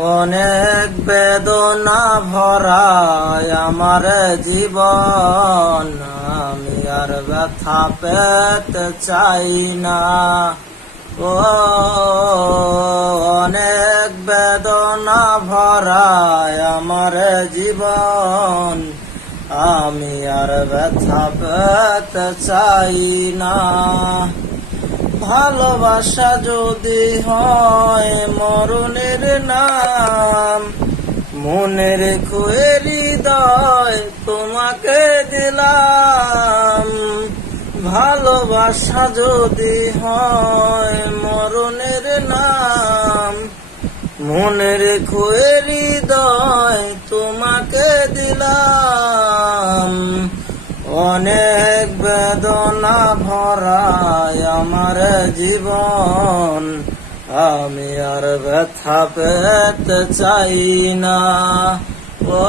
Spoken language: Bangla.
অনেক বেদনা ভরায় আমার জীবন, আমি আর ব্যথা পেতে চাই না। ও অনেক বেদনা ভরায় আমার জীবন, আমি আর ব্যথা পেতে চাই না। ভালোবাসা যদি হয় মরণের নাম, মনে রেখো এ হৃদয় তোমাকে দিলাম। ভালোবাসা যদি হয় মরণের নাম, মনে রেখো এ হৃদয় তোমাকে দিলাম। অনেক বেদনা ভরায় আমার জীবন, আমি আর ব্যথা পেতে চাই না। ও